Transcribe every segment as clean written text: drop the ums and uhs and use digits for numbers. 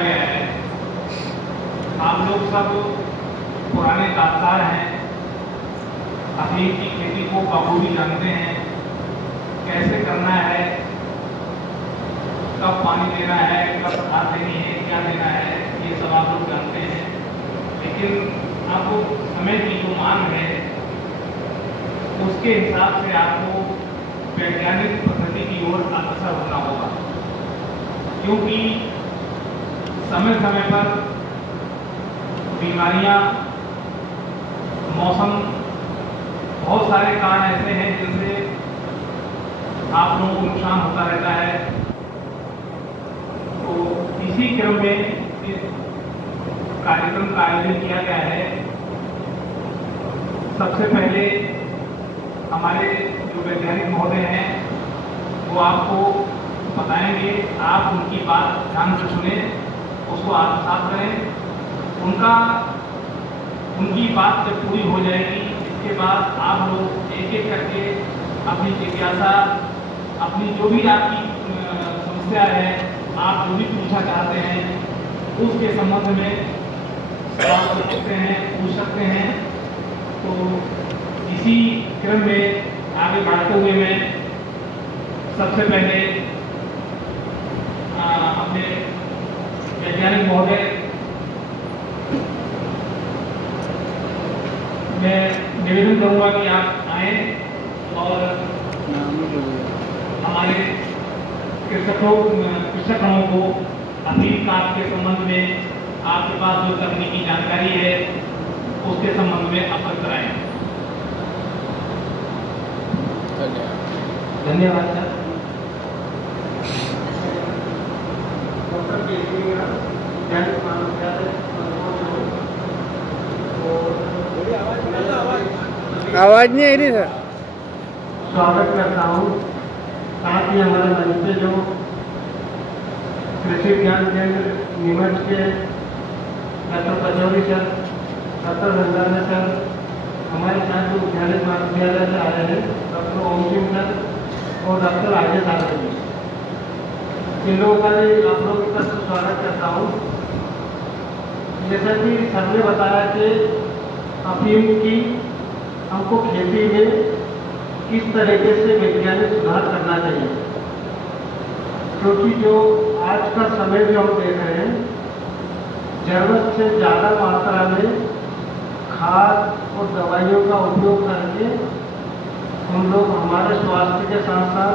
किया गया है। आप लोग सब पुराने काश्तकार हैं, अफीम की खेती को बखूबी जानते हैं, कैसे करना है, कब पानी देना है, कब खाद देनी है, क्या देना है, ये सब आप लोग जानते हैं। लेकिन आपको समय की जो मांग है उसके हिसाब से आपको वैज्ञानिक पद्धति की ओर अग्रसर होना होगा, क्योंकि समय समय पर बीमारियां, मौसम, बहुत सारे कारण ऐसे हैं जिनसे आप लोगों को नुकसान होता रहता है। तो इसी क्रम में इस कार्यक्रम का आयोजन किया गया है। सबसे पहले हमारे जो वैज्ञानिक महोदय हैं वो आपको बताएंगे, आप उनकी बात ध्यान से सुने, उसको आत्मसात करें। उनकी बात जब पूरी हो जाएगी, इसके बाद आप लोग एक एक करके अपनी जिज्ञासा, अपनी जो भी आपकी समस्या है, आप जो भी पूछना चाहते हैं उसके संबंध में सवाल कर सकते हैं, पूछ सकते हैं। तो इसी क्रम में आगे बढ़ते हुए मैं सबसे पहले अपने वैज्ञानिक महोदय मैं निवेदन करूंगा कि आप आए और हमारे कृषकों को अफीम काश्त के संबंध में आपके पास जो तकनीकी जानकारी है उसके संबंध में अवगत कराएं। धन्यवाद सर। आवाज नहीं आ रही सर। स्वागत करता हूँ। साथ ही हमारे मंच पे जो कृषि विज्ञान केंद्र नीमच के doctor Pachauri sir, doctor Rangana sir, हमारे साथ जो विद्यालय महाविद्यालय से आए हैं डॉक्टर ओम सिंह सर और डॉक्टर आगे साहब जी, इन लोगों का भी आप लोगों की तरफ से स्वागत करता हूँ। जैसा कि सर ने बताया कि अफीम की हमको खेती में किस तरीके से वैज्ञानिक सुधार करना चाहिए, क्योंकि जो आज का समय जो हम देख रहे हैं, जरूरत से ज़्यादा मात्रा में खाद और दवाइयों का उपयोग करके हम लोग हमारे स्वास्थ्य के साथ साथ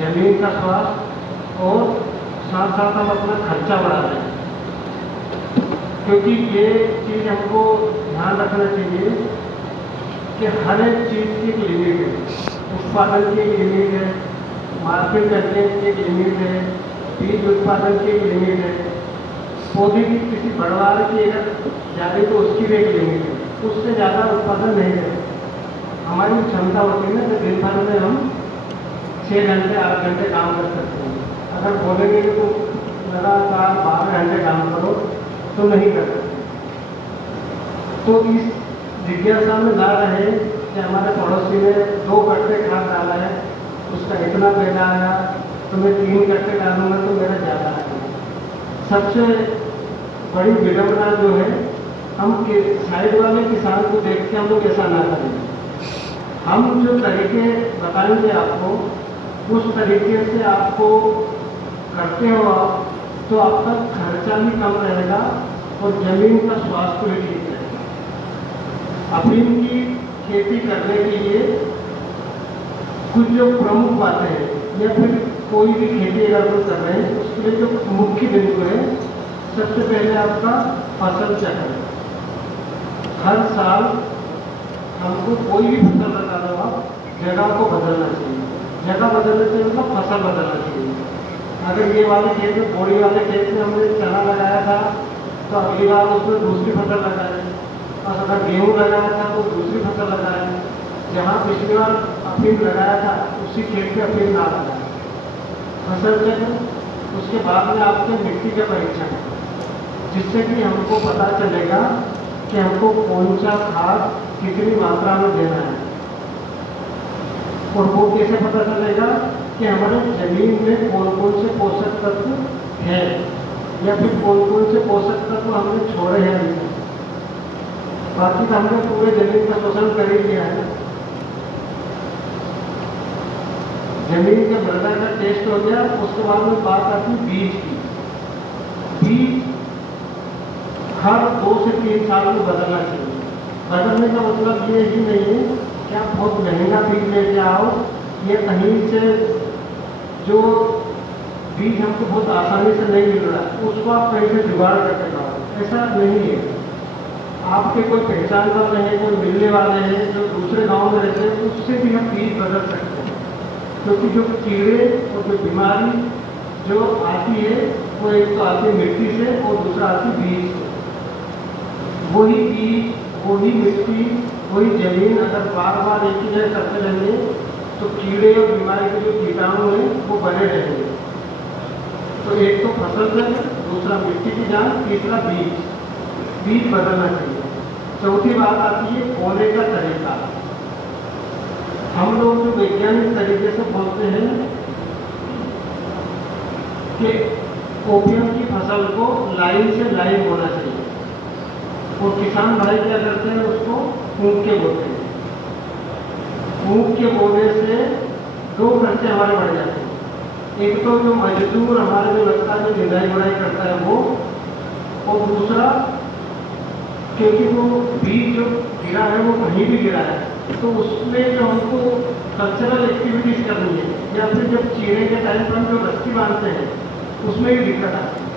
जमीन का स्वास्थ्य और साथ साथ हम अपना खर्चा बढ़ा रहे हैं। क्योंकि ये चीज़ हमको ध्यान रखना चाहिए कि हर एक चीज़ की एक लिमिट है। उत्पादन की एक लिमिट है, मार्केट करने की एक लिमिट है, बीज उत्पादन की एक लिमिट है, पौधे की किसी बढ़वार की अगर ज़्यादा तो उसकी भी एक लिमिट है, उससे ज़्यादा उत्पादन नहीं है। हमारी क्षमता होती है ना कि दिन भर में हम 6 घंटे 8 घंटे काम कर सकते हैं। अगर बोलेंगे तो लगातार 12 घंटे काम करो तो नहीं कर सकते। तो इस जिज्ञासा में ना रहे कि हमारे पड़ोसी ने 2 कट्टे खाद डाला है, उसका इतना पैदा आया तो मैं 3 कट्टे डालूंगा तो मेरा ज़्यादा आएगा। सबसे बड़ी विडंबना जो है, हम साइड वाले किसान को देख के हम लोग ऐसा ना करें। हम जो तरीके बताएंगे आपको, उस तरीके से आपको करते हो आप, तो आपका खर्चा भी कम रहेगा और जमीन का स्वास्थ्य भी ठीक रहेगा। अफीम की खेती करने के लिए कुछ जो प्रमुख बातें हैं, या फिर कोई भी खेती अगर हम कर रहे हैं उसके लिए जो मुख्य बिंदु है, सबसे पहले आपका फसल चक्र। हर साल हमको कोई भी फसल लगा दो आप, जगह को बदलना चाहिए। जगह बदलने से मतलब फसल बदलना चाहिए। अगर ये वाले खेत में, बोड़ी वाले खेत में हमने चना लगाया था तो अगली बार उसमें दूसरी फसल लगाएं, और अगर गेहूँ लगाया था तो दूसरी फसल लगाएं। जहाँ पिछली बार अफीम लगाया था उसी खेत में अफीम ना लगाएं। फसल चक्र, उसके बाद में आपके मिट्टी का परीक्षण, जिससे कि हमको पता चलेगा कि हमको कौन सा खाद कितनी मात्रा में देना है। और वो कैसे पता चलेगा कि हमारे जमीन में कौन कौन से पोषक तत्व हैं। या फिर कौन कौन से पोषक तत्व हमने छोड़े हैं अभी तक। बाकी तो हमने पूरे जमीन का शोषण कर ही लिया है। जमीन के मृदा का टेस्ट हो गया, उसके बाद में बात आती है बीज की। बीज हर 2 से 3 साल में बदलना चाहिए। बदलने का मतलब ये ही नहीं है कि आप बहुत महंगा बीज लेके आओ या कहीं से जो बीज हमको बहुत आसानी से नहीं मिल रहा उसको आप कहीं से जुगाड़ करके लाओ, ऐसा नहीं है। आपके कोई पहचान वाले हैं, कोई मिलने वाले हैं जो दूसरे गांव में रहते हैं, उससे भी हम बीज बदल सकते हैं। क्योंकि जो कीड़े और जो बीमारी जो आती है वो एक तो आती है मिट्टी से और दूसरा आती है बीज से। वही बीज, वही मिट्टी, वही जमीन अगर बार बार एक ही जगह करते रहेंगे तो कीड़े और बीमारी के जो कीटाणु हैं वो बने रहेंगे। तो एक तो फसल जल, दूसरा मिट्टी की जान, तीसरा बीज। बीज बदलना चाहिए। चौथी बात आती है बोने का तरीका। हम लोग जो वैज्ञानिक तरीके से बोलते हैं कि ओपियम की फसल को लाइन से लाइन बोना चाहिए, और किसान भाई क्या करते हैं उसको फूंक के बोते हैं। फूंक के बोने से 2 खर्चे हमारे बढ़ जाते हैं। एक तो जो मजदूर हमारे जो लगता है जो निदाई गुड़ाई करता है वो, और दूसरा क्योंकि वो बीज जो गिरा है वो कहीं भी गिरा है तो उसमें जो हमको कल्चरल एक्टिविटीज करनी है या फिर जब चीरे के टाइम पर हम जो रस्सी बांधते हैं उसमें भी दिक्कत आती है।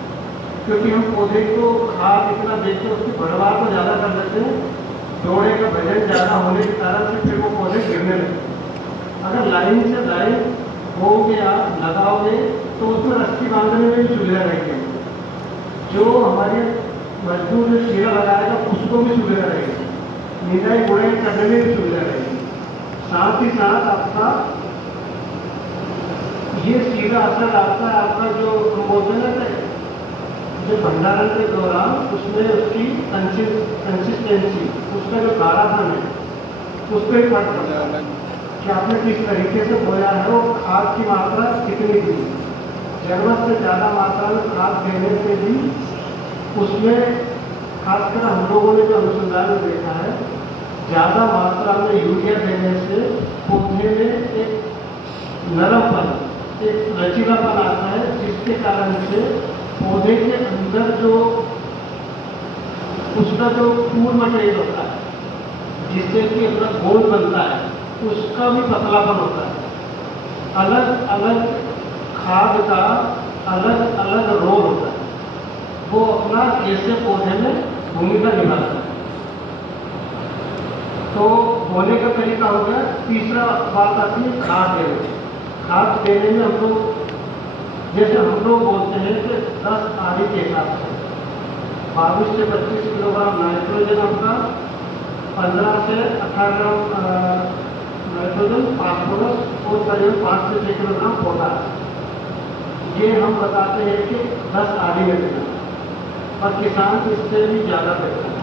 क्योंकि हम पौधे को खाद इतना देते उसकी बढ़वार को ज़्यादा कर देते हैं, जोड़े का वजन ज़्यादा होने के कारण से फिर वो पौधे गिरने लगते हैं। अगर लाइन से लाइन बोओगे आप लगाओगे तो उसमें रस्सी बांधने में भी सुविधा रहेगी। जो हमारे मजदूर जो चीरा लगाएगा उसको भी सुविधा रहेगी, निदाई गुड़ाई करने में भी सुविधा रहेगी। साथ ही साथ आपका ये सीधा असर आता है आपका जो हम बोलते हैं ना जो भंडारण के दौरान उसमें उसकी कंसिस्टेंसी, उसका जो गाढ़ापन है उस पर फर्क पड़ता है कि आपने किस तरीके से बोया है और खाद की मात्रा कितनी दी। जरूरत से ज़्यादा मात्रा में खाद देने से भी उसमें खासकर हम लोगों ने जो अनुसंधान में देखा है ज़्यादा मात्रा में यूरिया देने से पौधे में एक नरमपन, एक लचीलापन आता है, जिसके कारण से पौधे के अंदर जो उसका जो फूड मटेरियल होता है जिससे कि अपना गोल बनता है उसका भी पतलापन होता है। अलग अलग खाद का अलग अलग रोल होता है, वो अपना कैसे पौधे में भूमिका निभाता है। तो बोने का तरीका हो गया। तीसरा बात आती है खाद देने। खाद देने में हम लोग जैसे हम लोग बोलते हैं कि 10 आदि के हिसाब से 22 से 25 किलोग्राम नाइट्रोजन आपका, 15 से 18 ग्राम नाइट्रोजन, फास्फोरस और करीब 5 से 6 किलोग्राम पोटाश। ये हम बताते हैं कि 10 आदि में देना, और किसान इससे भी ज़्यादा देता है।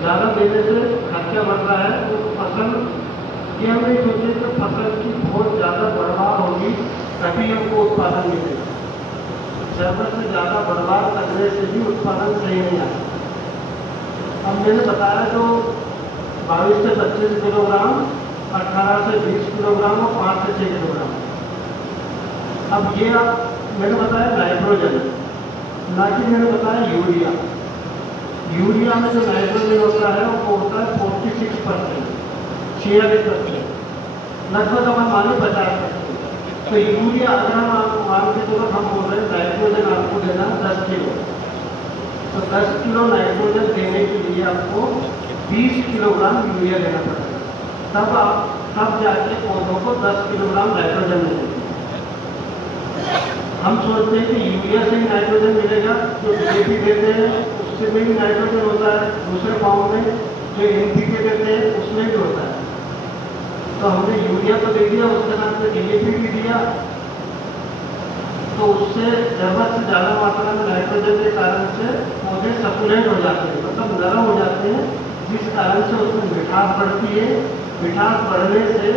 ज़्यादा देने से खर्चा बढ़ रहा है तो फसल ये हम नहीं सोचे कि फसल की बहुत ज़्यादा बढ़वार होगी तभी हमको उत्पादन मिलेगा। ज़रूरत से ज़्यादा बढ़वार करने से भी उत्पादन सही नहीं आता। अब मैंने बताया जो 22 से 25 किलोग्राम, 18 से 20 किलोग्राम और 5 से 6 किलोग्राम। अब ये आप मैंने बताया नाइट्रोजन, ना कि मैंने बताया यूरिया। यूरिया में जो नाइट्रोजन होता है वो होता है 46%, 46%, लगभग हम माने 50%। तो यूरिया अगर हम मान के चलो हम बोल रहे हैं नाइट्रोजन आपको देना 10 किलो, तो 10 किलो नाइट्रोजन देने के लिए आपको 20 किलोग्राम यूरिया देना पड़ेगा। तब जाके पौधों को 10 किलोग्राम नाइट्रोजन मिलेगा। हम सोचते हैं कि यूरिया से ही नाइट्रोजन मिलेगा, जो डीएपी देते हैं उससे में भी नाइट्रोजन होता है, दूसरे फॉर्म में जो एनपीके देते हैं उसमें भी होता है। तो हमने यूरिया तो दे दिया, उसके साथ में डीएपी भी दिया, तो उससे ज़रूरत से ज़्यादा मात्रा में नाइट्रोजन के कारण से पौधे सकुलेंट हो जाते हैं, मतलब नरम हो जाते हैं, जिस कारण से उसमें मिठास बढ़ती है। मिठास बढ़ने से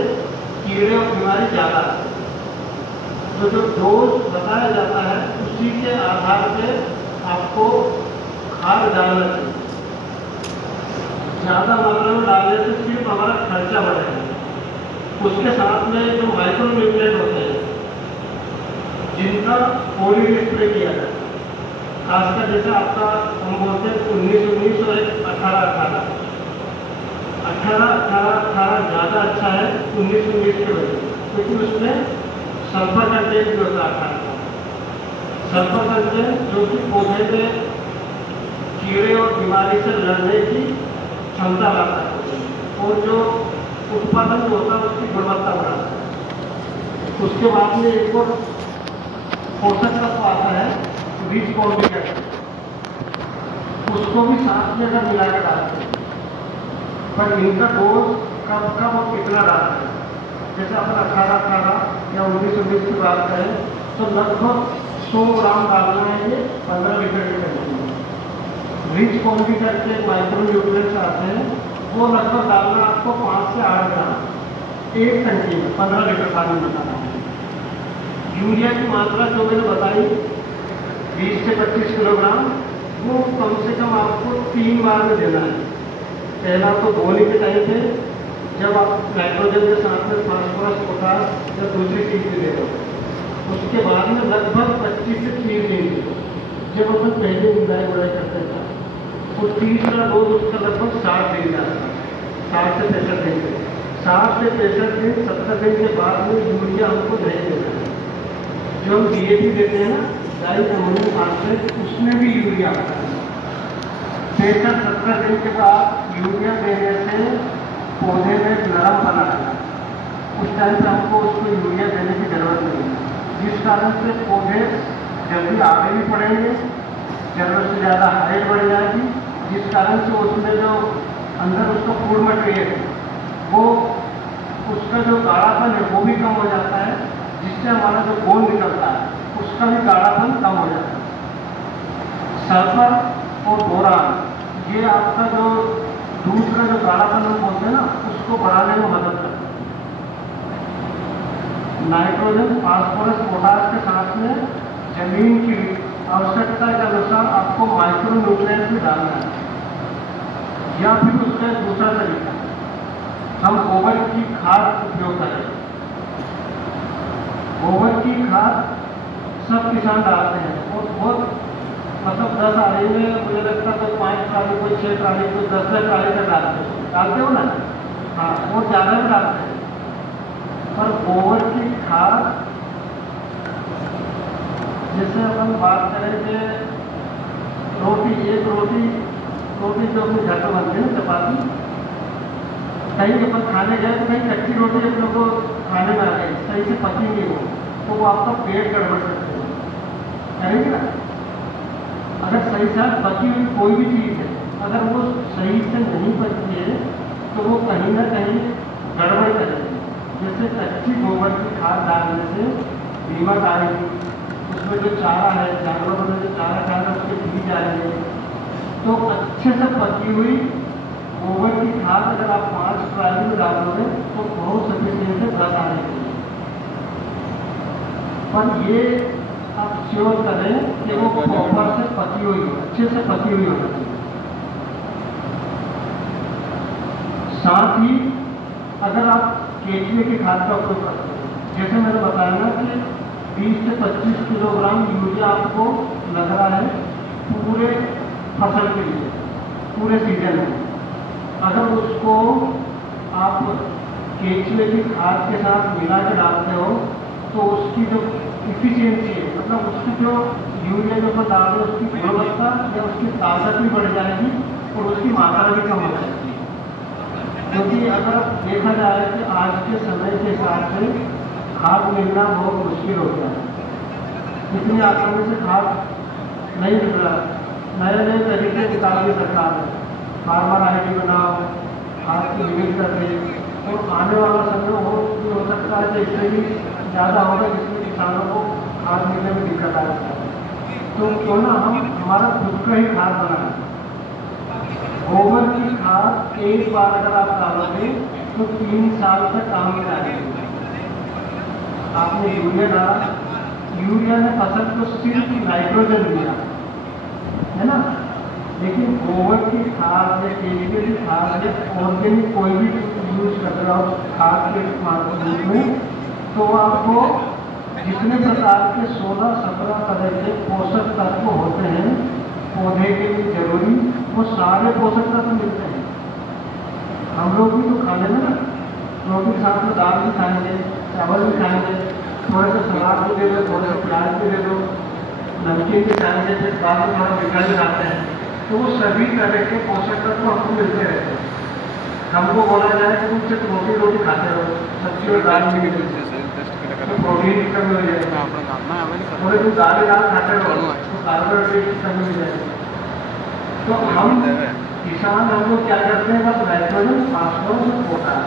कीड़े और बीमारी ज़्यादा आती है। तो जो डोज बताया जाता है उसी के आधार पे खाद डालना चाहिए। ज़्यादा मात्रा में डालने से सिर्फ हमारा खर्चा बढ़ेगा। उसके साथ में जो माइक्रो न्यूट्रिएंट होते हैं जिनका फोलिक स्प्रे किया जाए, खासकर जैसे आपका हम बोलते हैं 19-19 और 18-18 ज़्यादा अच्छा है 19-19 के वजह, क्योंकि उसमें सल्फर कंटेंट भी होता है। 18 सल्फर कंटेंट जो कि पौधे में कीड़े और बीमारी से लड़ने की क्षमता लाता है और जो उत्पादन जो होता है उसकी गुणवत्ता बढ़ाता है। उसके बाद में एक और पोषक तत्व आता है रिच कॉम्बिनेशन, उसको भी साथ में अगर मिला कर डालते हैं, पर इनका डोज कब और कितना डालते हैं, जैसे अपन 18-18 या 19-19 की बात करें तो लगभग 100 ग्राम डालना है ये 15 लीटर के टंकी में। रिच क्वालिटी करके माइक्रो न्यूट्रिएंट्स आते हैं, वो लगभग डालना आपको 5 से 8 ग्राम एक टंकी में 15 लीटर पानी में डालना है। यूरिया की मात्रा जो मैंने बताई 20 से 25 किलोग्राम, वो कम से कम आपको 3 बार में देना है। पहला तो बोने के टाइम पे जब आप नाइट्रोजन के साथ में फास्फोरस, पोटास या दूसरी चीज भी दे दो। उसके बाद में लगभग 25 से 30 दिन जब अपन पहले मिलाई गुड़ाई करते थे, वो तीसरा डोज उसका लगभग 60 दिन का, 60 से 65 दिन के, 60 से 65 दिन 70 दिन के बाद में यूरिया हमको नहीं देना है। जो हम DAP देते हैं ना, डाई अमोनियम फॉस्फेट, उसमें भी यूरिया आता है। 65-70 दिन के बाद यूरिया देने से पौधे में नरम बना है, उस टाइम पे हमको उसको यूरिया देने की जरूरत नहीं है, जिस कारण से पौधे जल्दी आगे भी बढ़ेंगे, जरूरत से ज़्यादा हाइट बढ़ जाएगी, जिस कारण से उसमें जो अंदर उसका फूड मटेरियल वो उसका जो गाढ़ापन है वो भी कम हो जाता है, जिससे हमारा जो गोंद निकलता है उसका भी गाढ़ापन कम हो जाता है। सल्फर और बोरान ये आपका जो दूध का जो गाढ़ापन हम बोलते हैं ना, उसको बढ़ाने में मदद करता है। नाइट्रोजन, फास्फोरस, पोटास के साथ में जमीन की आवश्यकता के अनुसार आपको माइक्रो न्यूट्रिएंट्स भी डालना है। या फिर उसका एक दूसरा तरीका हम गोबर की खाद उपयोग करें। गोबर की खाद सब किसान डालते हैं और बहुत मतलब 10 आड़ी में मुझे लगता है कोई 5 ट्राली, कोई 6 ट्राली, कोई 10 ट्राली तक डालते हो ना। हाँ, वो ज़्यादा भी डालते हैं, पर गोबर की खाद जैसे अपन बात करें कि रोटी जो अपने घर पर बनती है ना, चपाती, कहीं अपन खाने गए तो कहीं कच्ची रोटी अपने को खाने में आ गई, सही से पकी नहीं हो, तो वो आपका पेट गड़बड़ सकते हो, करेंगे ना। अगर सही से पकी हुई कोई भी चीज़ है, अगर वो सही से नहीं पकी है तो वो कहीं ना कहीं गड़बड़ करेगी। जैसे कच्ची गोबर की खाद डालने से दीमक आएगी, उसमें जो चारा है, जानवरों ने जो चारा खाना उसके बीज आएंगे। तो अच्छे से पकी हुई गोबर की खाद अगर आप 5 ट्राली में डालोगे तो बहुत सफिशिएंट है 10 आने के लिए। पर ये आप श्योर करें कि वो प्रॉपर से पकी हुई हो, अच्छे से पकी हुई होना चाहिए। साथ ही अगर आप केचुए की खाद का उपयोग करते हैं, जैसे मैंने बताया ना कि 20 से 25 किलोग्राम यूरिया आपको लग रहा है पूरे फसल के लिए, पूरे सीजन में। अगर उसको आप केचुए की खाद के साथ मिला के डालते हो तो उसकी जो इफिशियंसी है, मतलब उसकी जो यूरिया जो डाल रहे उसकी गुणवत्ता या उसकी ताकत भी बढ़ जाएगी और उसकी मात्रा भी कम हो जाएगी। क्योंकि अगर देखा जाए कि आज के समय के हिसाब से खाद मिलना बहुत मुश्किल हो गया है, इतनी आसानी से खाद नहीं मिल रहा। नए तरीके निकाल दी सरकार ने, फार्मर ID बनाओ, खाद की लिमिट कर दी, और आने वाला समय हो सकता है कि इससे भी ज़्यादा होगा, जिसमें किसानों को खाद मिलने में दिक्कत आ सकती है। तो क्यों ना हम हमारा खुद का ही खाद बनाएं। गोबर की खाद एक बार अगर आप डालोगे तो 3 साल तक काम में आएगी। आपने यूरिया डाला, यूरिया ने फसल को सिर्फ नाइट्रोजन दिया है ना, लेकिन गोबर की खाद या केमिकल की खाद या ऑर्गेनिक कोई भी यूज कर रहे हो खाद के रूप में, तो आपको जितने प्रकार के 16-17 तरह के पोषक तत्व होते हैं पौधे के लिए जरूरी, वो सारे पोषक तत्व मिलते हैं। हम लोग भी तो खा लेंगे ना, रोटी के साथ में दाल भी खाएंगे, चावल भी खाएंगे, थोड़े से सलाद भी दे दो, थोड़े से प्याज भी दे दो, नमकीन भी खाएंगे, फिर बाद में थोड़ा मीठा भी खाते हैं, तो वो सभी तरह के पोषक तत्व हमको मिलते रहते हैं। हमको बोला जाए कि तुम सिर्फ रोटी खाते रहो, सब्जी और दाल भी मिलती है तो प्रोटीन की कमी हो जाएगी, थोड़े दिन दाल खाते रहो तो कार्बोहाइड्रेट की कमी हो जाएगी। तो हम किसान हम लोग क्या करते हैं, बस नाइट्रोजन, फास्फोरस और पोटाश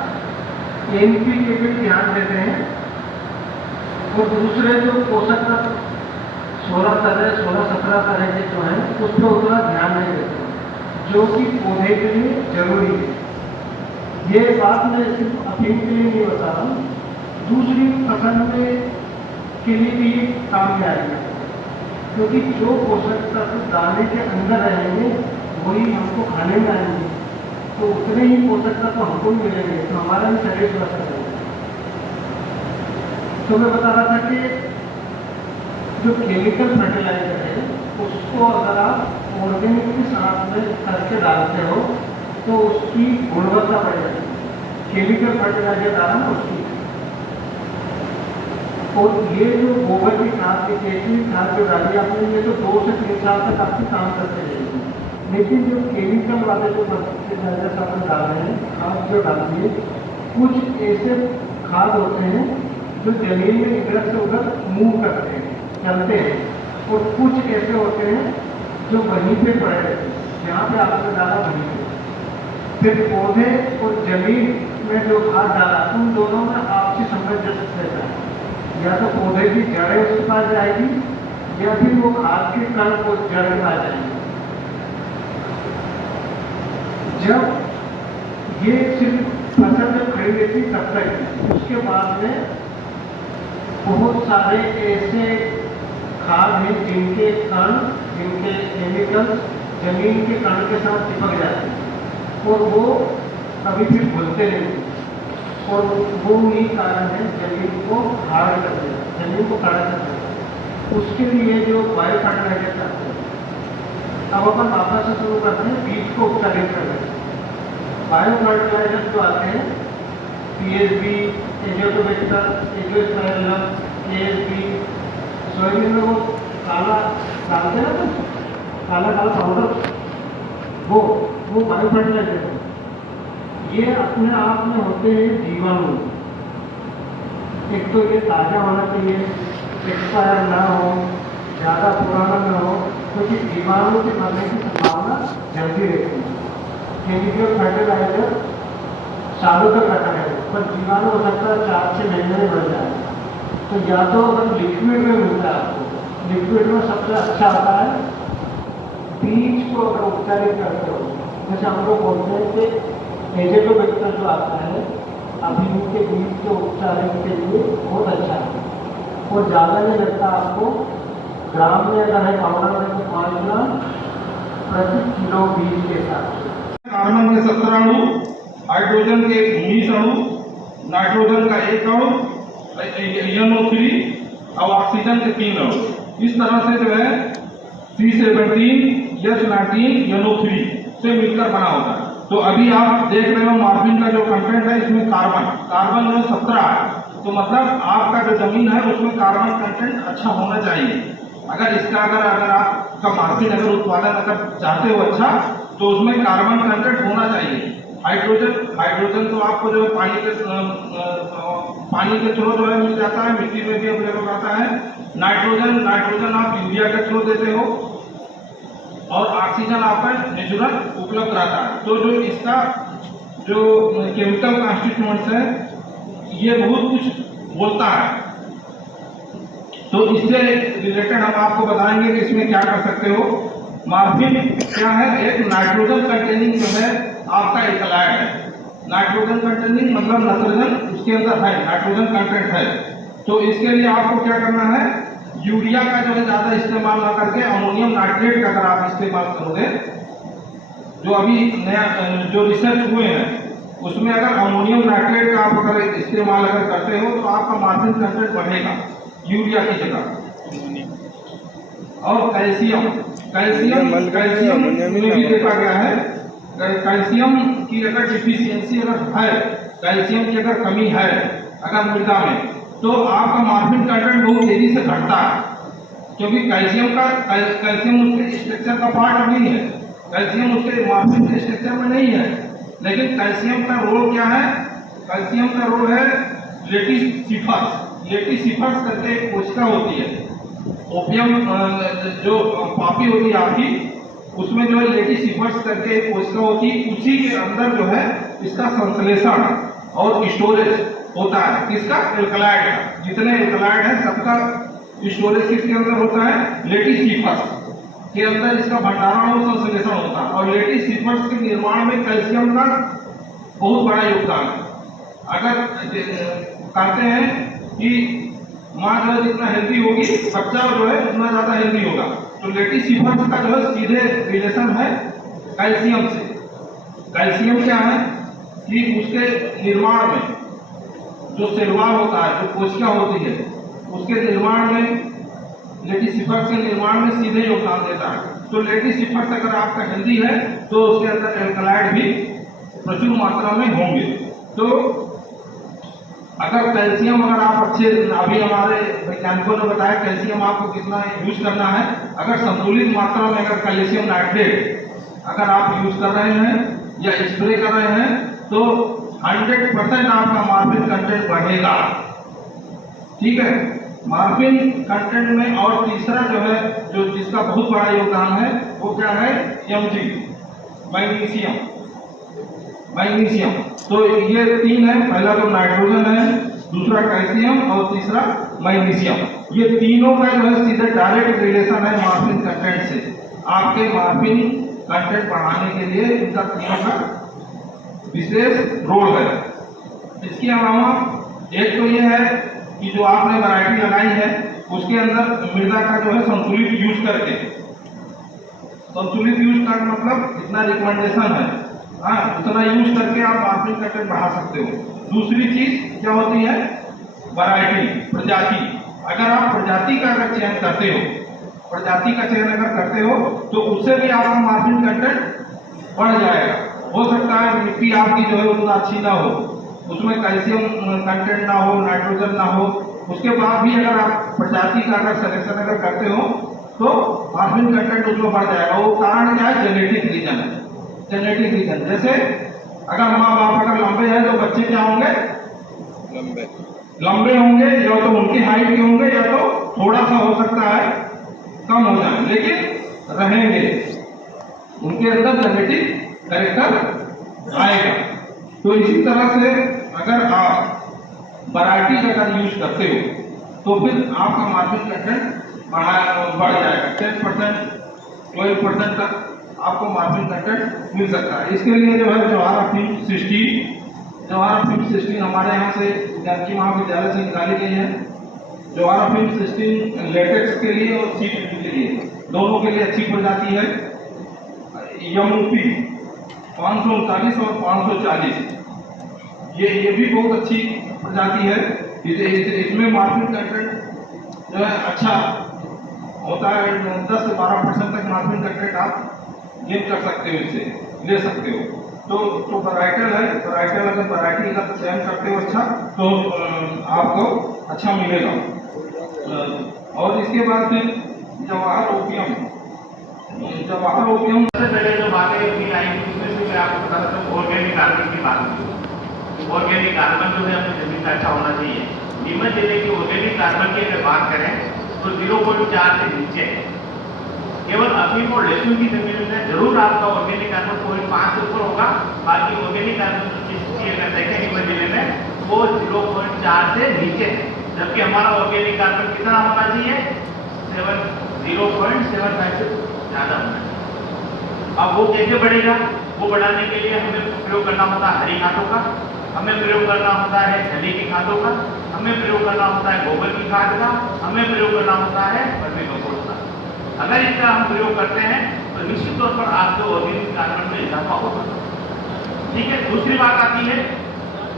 NPK पे ध्यान देते हैं, और दूसरे जो पोषक तत्व 16-17 तरह के जो हैं उस पर उतना ध्यान नहीं देते, जो कि पौधे के लिए जरूरी है। ये बात मैं सिर्फ अफीम के लिए नहीं बता रहा हूँ, दूसरी फसल में के लिए भी ये काम में आएगा, क्योंकि जो पोषक तत्व दाने के अंदर रहेंगे वही हमको खाने में आएंगे, तो उतने ही पोषक तत्व हमको मिलेंगे, तो हमारा भी शरीर स्वस्थ रहेगा। तो मैं बता रहा था कि जो केमिकल फर्टिलाइजर है उसको अगर आप ऑर्गेनिक के साथ में करके डालते हो तो उसकी गुणवत्ता बढ़ जाती है। केमिकल फर्टिलाइजर डाला ना उसकी, और ये जो गोबर की खाद की केचुई खाद जो डाली आपने, ये तो 2 से 3 साल तक आपकी काम करते रहेगी, लेकिन जो केमिकल वाले जो फर्टिलाइजर आपने डाले हैं, खाद जो डालती है, कुछ ऐसे खाद होते हैं जो जमीन में इधर से उधर मूव करते हैं, चलते हैं, और कुछ ऐसे होते हैं जो वहीं पे पड़े रहते हैं, जहाँ पे आपने डाला वहीं पे। फिर पौधे और जमीन में जो खाद डाला, उन दोनों में आपसी सामंजस्य रहता है, या तो पौधे की जड़ें उसके पास जाएगी या फिर वो खाद के कण को जड़ में आ जाएंगे। जब ये सिर्फ फसल जब खड़ी रहती तब तक, उसके बाद में बहुत सारे ऐसे खाद हैं जिनके कण, जिनके केमिकल जमीन के कण के साथ चिपक जाते हैं और वो कभी भी भूलते नहीं, और वो ही कारण है जमीन को हार्ड कर देगा, जमीन को खड़ा कर देगा। उसके लिए जो बायो फर्टिलाइजर करते हैं, अब अपन वापस से शुरू करते हैं बीज को उपचारित करने। बायो फर्टिलाइजर जो आते हैं PSB, एजोटोबैक्टर, एजोस्पाइरलम, KSB, सोयाबीन में वो काला डालते हैं ना, काला पाउडर, वो बायो फर्टिलाइजर है। ये अपने आप में होते हैं जीवाणु। एक तो ये ताज़ा होना चाहिए, एक्सपायर ना हो, ज़्यादा पुराना ना हो, क्योंकि जीवाणु के मरने की संभावना जल्दी रहती है। केमिकल फर्टिलाइजर सालों तक रखा है, पर जीवाणु हो सकता है 4-6 महीने में बढ़ जाए। तो या तो अगर लिक्विड में मिलता है आपको, लिक्विड में सबसे अच्छा आता है, बीज को अगर उपचारित करते हो, जैसे हम लोग बोलते हैं कि एजोटोबैक्टर जो आता है अभी के बीज के उपचारित के लिए बहुत अच्छा है, और ज़्यादा नहीं लगता आपको। ग्राम में अगर है पाउडर में तो 5 ग्राम प्रति किलो बीज के साथ। कार्बन के 17 अणु, हाइड्रोजन के 19 अणु, नाइट्रोजन का 1 अणु, NO3 और ऑक्सीजन के 3 अणु। इस तरह से जो है C17 H19 NO3 से मिलकर बना होता है। तो अभी आप देख रहे हो मॉर्फिन का जो कंटेंट है, इसमें कार्बन जो 17 है, तो मतलब आपका जो जमीन है उसमें कार्बन कंटेंट अच्छा होना चाहिए। अगर आपका मॉर्फिन अगर उत्पादन अगर चाहते हो अच्छा, तो उसमें कार्बन कंटेंट होना चाहिए। हाइड्रोजन तो आपको जो पानी के थ्रू जो है मिल जाता है, मिट्टी में भी अवेलेबल आता है। नाइट्रोजन आप यूरिया के थ्रू देते हो, और ऑक्सीजन आपका नेचुरल उपलब्ध रहता है। तो जो इसका जो केमिकल कॉन्स्टिट्यूएंट्स है, ये बहुत कुछ बोलता है। तो इससे रिलेटेड हम आपको बताएंगे कि इसमें क्या कर सकते हो। मॉर्फिन क्या है? एक नाइट्रोजन कंटेनिंग जो है आपका एल्कलॉइड है। नाइट्रोजन कंटेनिंग मतलब नाइट्रोजन उसके अंदर है, नाइट्रोजन कंटेंट है। तो इसके लिए आपको क्या करना है, यूरिया का जो है ज़्यादा इस्तेमाल ना करके अमोनियम नाइट्रेट का अगर आप इस्तेमाल करोगे जो अभी नया जो रिसर्च हुए हैं उसमें अगर अमोनियम नाइट्रेट का आप अगर इस्तेमाल अगर करते हो तो आपका मार्जिन कंटेंट बढ़ेगा यूरिया की जगह। और कैल्शियम कैल्शियम में भी देखा गया है, कैल्शियम की अगर डिफिशियंसी अगर है, कैल्शियम की अगर कमी है अगर मृदा में, तो आपका मार्जिन कंटेंट बहुत तेजी से घटता है, क्योंकि कैल्शियम उसके स्ट्रक्चर का पार्ट नहीं है, कैल्शियम उसके मार्जिन के स्ट्रक्चर में नहीं है। लेकिन कैल्शियम का रोल क्या है? कैल्शियम का रोल है लेटिसिफस करके एक कोशिका होती है, ओपियम जो पापी होती है आपकी, उसमें जो है लेटिसिफस करके एक कोशिका होती है, उसी के अंदर जो है इसका संश्लेषण और स्टोरेज होता है। किसका? एल्कलाइड का। जितने एल्कलाइड है सबका स्टोरेज किसके अंदर होता है? लेटिसिफस के अंदर इसका भंडारण और संश्लेषण होता है। और लेटिसिफस के निर्माण में कैल्शियम का बहुत बड़ा योगदान है। अगर कहते हैं कि माँ जो है जितना हेल्दी होगी बच्चा जो है उतना ज्यादा हेल्दी होगा, तो लेटिसिफस का जो है सीधे रिलेशन है कैल्शियम से। कैल्शियम क्या है कि उसके निर्माण में जो सेलवाल होता है, जो कोशिका होती है, उसके निर्माण में लेटिसिफस के निर्माण में सीधे योगदान देता है। तो लेटिसिफस अगर आपका हेल्दी है तो उसके अंदर एल्कलाइड भी प्रचुर मात्रा में होंगे। तो अगर कैल्शियम अगर आप अच्छे, अभी हमारे वैज्ञानिकों ने बताया कैल्शियम आपको कितना यूज करना है, अगर संतुलित मात्रा में अगर कैल्शियम नाइट्रेट अगर आप यूज कर रहे हैं या स्प्रे कर रहे हैं तो 100% आपका मार्जिन कंटेंट बढ़ेगा। ठीक है, मार्जिन कंटेंट में। और तीसरा जो है जो जिसका बहुत बड़ा योगदान है वो क्या है? Mg, magnesium. तो ये तीन है, पहला तो नाइट्रोजन है, दूसरा कैल्शियम और तीसरा मैग्नीशियम। ये तीनों का जो है सीधे डायरेक्ट रिलेशन है मार्जिन कंटेंट से। आपके मार्जिन कंटेंट बढ़ाने के लिए इनका तीनों का विशेष रोल है। इसके अलावा एक तो ये है कि जो आपने वैरायटी लगाई है उसके अंदर मृदा का जो है संतुलित यूज करके, संतुलित यूज का मतलब इतना रिकमेंडेशन है, हाँ, उतना यूज करके आप मार्जिन कंटेंट बढ़ा सकते हो। दूसरी चीज क्या होती है? वैरायटी, प्रजाति। अगर आप प्रजाति का अगर चयन करते हो, प्रजाति का चयन अगर करते हो तो उससे भी आपका मार्जिन कंटेंट बढ़ जाएगा। हो सकता है मिट्टी आपकी जो है उतना अच्छी ना हो, उसमें कैल्शियम कंटेंट ना हो, नाइट्रोजन ना हो, उसके बाद भी अगर आप प्रजाति का अगर सिलेक्शन अगर करते हो तो मार्जिन कंटेंट उसमें बढ़ जाएगा। वो कारण क्या है? जेनेटिक रीजन है। जेनेटिक रीजन जैसे अगर माँ बाप अगर लंबे हैं तो बच्चे क्या होंगे? लंबे होंगे, या तो उनकी हाइट के होंगे या तो थोड़ा सा हो सकता है कम हो जाए, लेकिन रहेंगे, उनके अंदर जेनेटिक कैरेक्टर आएगा। तो इसी तरह से अगर आप वैरायटी का अगर यूज करते हो तो फिर आपका मार्जिन कंटेंट बढ़ जाएगा। 10%, 12% तक आपको मार्जिन कंटेंट मिल सकता है। इसके लिए जो है जवाहर अफीम सिस्टीन हमारे यहाँ से जानकी महाविद्यालय से निकाली गई है। जवाहर अफीम सिस्टीन लेटेक्स के लिए और सीड के लिए दोनों के लिए अच्छी प्रजाति है। यमुपी 539 और 540 ये भी बहुत अच्छी प्रजाति है। इसमें मार्जिन कंटेंट जो है अच्छा होता है, 10 से 12% तक मार्जिन कंटेंट आप गेन कर सकते हो, इससे ले सकते हो। तो वैराइटल है, वैराइटल अगर वैरायटी का चयन करते हो अच्छा तो आपको अच्छा मिलेगा। और इसके बाद फिर जवाहर ओपियम सबसे पहले जो बातें अभी आई उसमें से मैं आपको बता सकता हूँ ऑर्गेनिक कार्बन की बात की। ऑर्गेनिक कार्बन जो है अपनी जमीन का अच्छा होना चाहिए। नीमच जिले की ऑर्गेनिक कार्बन की अगर बात करें तो 0.4 से नीचे है। केवल अफीम और लहसुन की जमीन में जरूर आपका ऑर्गेनिक कार्बन 0.5 से ऊपर होगा। बाकी ऑर्गेनिक कार्बन की अगर देखें नीमच जिले में वो 0.4 से नीचे है, जबकि हमारा ऑर्गेनिक कार्बन कितना होना चाहिए? 0.75 से ज्यादा होना चाहिए। अब वो कैसे बढ़ेगा? वो बढ़ाने के लिए हमें प्रयोग करना होता है हरी खादों का, हमें प्रयोग करना होता है जली की खादों का, हमें प्रयोग करना होता है गोबर की खाद का, हमें प्रयोग करना होता है वर्मी कंपोस्ट का। अगर इसका हम प्रयोग करते हैं तो तो निश्चित तौर पर आपको ऑर्गेनिक कार्बन में इजाफा होगा। ठीक है, दूसरी बात आती है,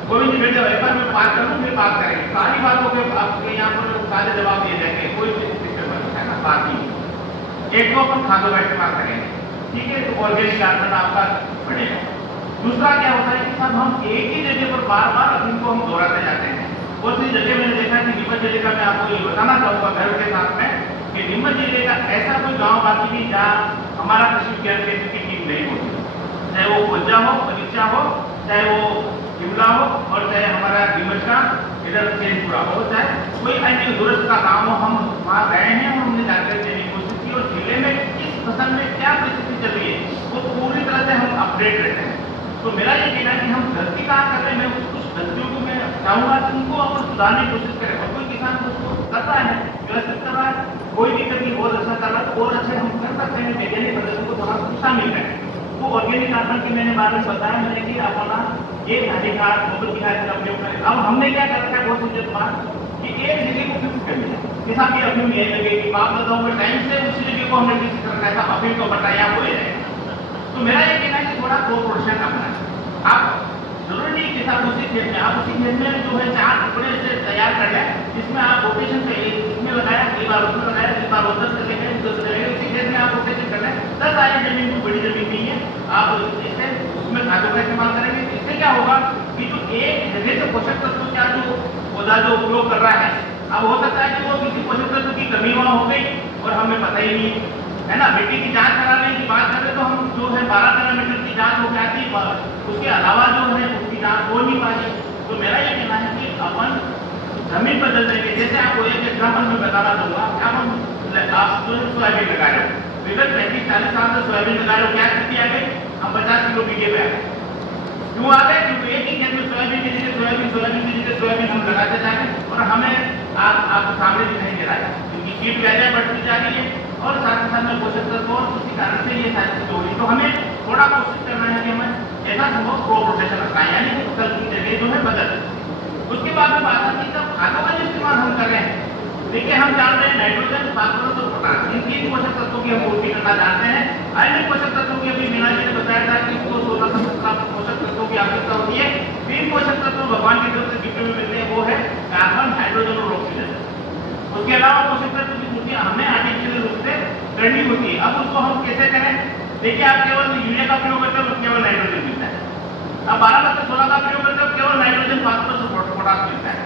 गोविंद जी बेटे व्यापार में बात करूँ फिर बात करेंगे, सारी बातों के आपके यहाँ पर सारे जवाब दिए जाएंगे, कोई भी दिक्कत है ना बात ही। एक तो अपन खादों का इस्तेमाल करेंगे, ठीक है, तो ऑर्गेनिक कार्बन आपका बढ़ेगा। दूसरा क्या होता है कि सब हम एक ही जगह पर बार बार इनको हम दोहराते जाते हैं। और सी जगह मैंने देखा कि नीमच जिले का मैं आपको ये बताना चाहूँगा गर्व के साथ में कि नीमच जिले का ऐसा कोई गांव बाकी नहीं जहाँ हमारा कृषि विज्ञान केंद्र की टीम नहीं होती, चाहे वो खोजा हो, बगीचा हो, चाहे वो शिमला हो, और चाहे हमारा नीमच का इधर चेनपुरा हो, चाहे कोई अन्य दूरस्थ का गाँव हो, हम वहाँ गए हैं और हमने जानकारी देने की कोशिश की और जिले में किस फसल में क्या परिस्थिति चल रही है वो पूरी तरह से हम अपडेट रहते हैं। तो मेरा ये कहना है कि हम गलती कहाँ कर रहे हैं, मैं कुछ गलतियों को मैं चाहूँगा कि उनको अपन सुधारने की कोशिश करें। और कोई किसान उसको कर रहा है, व्यवस्थित कर रहा है, कोई दिक्कत नहीं, बहुत अच्छा कर रहा है, और अच्छे हम कर सकते हैं, वैज्ञानिक पद्धति को थोड़ा शामिल करें। वो ऑर्गेनिक कार्बन की मैंने बारे में बताया मैंने कि अपना ये नाली खाद गोबर की खाद का उपयोग करें। अब हमने क्या कर रखा है बहुत सी बात कि एक जगह को फिक्स कर लिया, किसान की अफीम ये लगे कि आप बताओ टाइम से उसी जगह को हमने फिक्स कर रखा है, अफीम को बताया हो जाएगा। तो मेरा ये कहना है कि थोड़ा प्रोपोर्शन अपना आप जरूरी नहीं कि साहब उसी खेत में, आप उसी खेत में जो है 4 टुकड़े से तैयार कर लें, जिसमें आप रोटेशन चाहिए, इसमें लगाया कई बार उसमें लगाया, कई बार उधर चलेंगे उधर चलेंगे, उसी खेत में आप रोटेशन कर लें। 10 आने जमीन को बड़ी जमीन नहीं है, आप इससे उसमें खादों का इस्तेमाल करेंगे। इससे क्या होगा कि जो एक जगह से पोषक तत्व का जो पौधा जो उपयोग कर रहा है, अब हो सकता है कि वो किसी पोषक तत्व की कमी वहाँ हो गई और हमें पता ही नहीं है ना। मिट्टी की जांच कराने की बात करें तो हम जो है 12 पैरामीटर की जांच हो जाती है, उसके अलावा जो है उसकी जांच हो नहीं पाती। तो मेरा ये कहना है कि अपन जमीन बदल देंगे। जैसे आपको एक एग्जाम्पल में बताना चाहूँगा, आप सोयाबीन लगा रहे हो, विगत 35-40 साल से सोयाबीन लगा रहे हो, क्या स्थिति आ गई, हम 50 किलो बीघे पे आ गए। क्यों आ गए? क्योंकि एक ही खेत में सोयाबीन की जगह सोयाबीन हम लगाते जा रहे हैं और हमें आपको सामने दिखाई दे रहा है क्योंकि कीट व्याधियाँ बढ़ती जा रही है और साथ ही साथ में पोषक तत्व और उसी कारण से ये सारी चीजें हो रही। तो हमें थोड़ा कोशिश करना है कि हमें ऐसा संभव क्रॉप रोटेशन रखना है, यानी कि फसल की जगह जो है बदल। उसके बाद में बात आती है तब खादों का जो इस्तेमाल हम कर रहे हैं। देखिए हम जानते हैं नाइट्रोजन, फास्फोरस और पोटाश, इन 3 पोषक तत्वों की हम पूर्ति करना जानते हैं। अन्य पोषक तत्वों की अभी मीना जी ने बताया था कि इसको 16 से 17 पोषक तत्वों की आवश्यकता होती है। 3 पोषक तत्व भगवान की तरफ से गिफ्ट में मिलते हैं, वो है कार्बन, हाइड्रोजन और ऑक्सीजन। उसके अलावा पोषक तत्व की पूर्ति हमें आर्टिफिशियल रूप से करनी होती है। अब उसको हम कैसे करें? देखिए आप केवल यूरिया का प्रयोग करते हो केवल नाइट्रोजन मिलता है, अब 12 में से 16 का प्रयोग करते हो केवल नाइट्रोजन, फास्फोरस और पोटाश मिलता है।